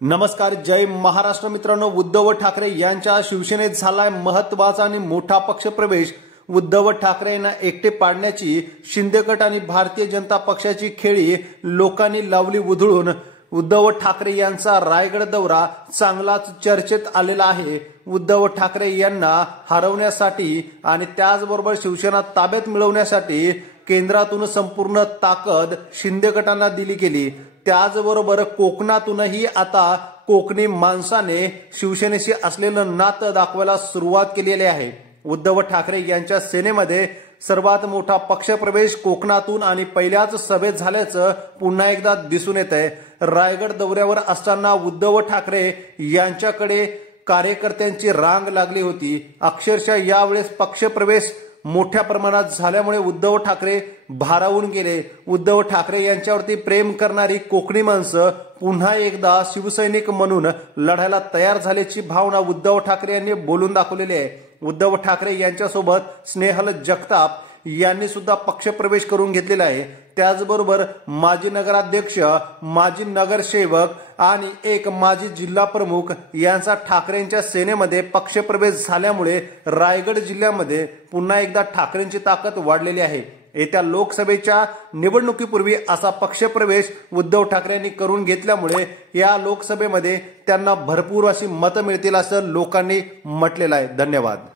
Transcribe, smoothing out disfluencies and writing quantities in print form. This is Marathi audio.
नमस्कार, जय महाराष्ट्र मित्रांनो. उद्धव ठाकरे यांच्या शिवसेनेत झालाय महत्वाचा आणि मोठा पक्षप्रवेश. उद्धव ठाकरे यांना एकटे पाडण्याची शिंदे गट आणि भारतीय जनता पक्षाची खेळी लोकांनी लावली उधळून. उद्धव ठाकरे यांचा रायगड दौरा चांगलाच चर्चेत आलेला आहे. उद्धव ठाकरे यांना हरवण्यासाठी आणि त्याचबरोबर शिवसेना ताब्यात मिळवण्यासाठी केंद्रातून संपूर्ण ताकद शिंदे गटांना दिली गेली. त्याचबरोबर कोकणातूनही आता कोकणी माणसाने शिवसेनेशी असलेलं नातं दाखवायला सुरुवात केलेली आहे. उद्धव ठाकरे यांच्या सेनेमध्ये सर्वात मोठा पक्षप्रवेश कोकणातून आणि पहिल्याच सभेत झाल्याचं पुन्हा एकदा दिसून येत आहे. रायगड दौऱ्यावर असताना उद्धव ठाकरे यांच्याकडे कार्यकर्त्यांची रांग लागली होती. अक्षरशः यावेळेस पक्षप्रवेश मोठ्या प्रमाणात झाल्यामुळे उद्धव ठाकरे भारावून गेले. उद्धव ठाकरे यांच्यावरती प्रेम करणारी कोकणी माणसं पुन्हा एकदा शिवसैनिक म्हणून लढायला तयार झाल्याची भावना उद्धव ठाकरे यांनी बोलून दाखवलेली आहे. उद्धव ठाकरे यांच्यासोबत स्नेहल जगताप यांनी सुद्धा पक्षप्रवेश करून घेतलेला आहे. त्याचबरोबर माजी नगराध्यक्ष, माजी नगरसेवक आणि एक माजी जिल्हा प्रमुख यांचा ठाकरेंच्या सेनेमध्ये पक्षप्रवेश झाल्यामुळे रायगड जिल्ह्यामध्ये पुन्हा एकदा ठाकरेंची ताकद वाढलेली आहे. येत्या लोकसभेच्या निवडणुकीपूर्वी असा पक्षप्रवेश उद्धव ठाकरेंनी करून घेतल्यामुळे या लोकसभेमध्ये त्यांना भरपूर अशी मतं मिळतील असं लोकांनी म्हटलेलं आहे. धन्यवाद.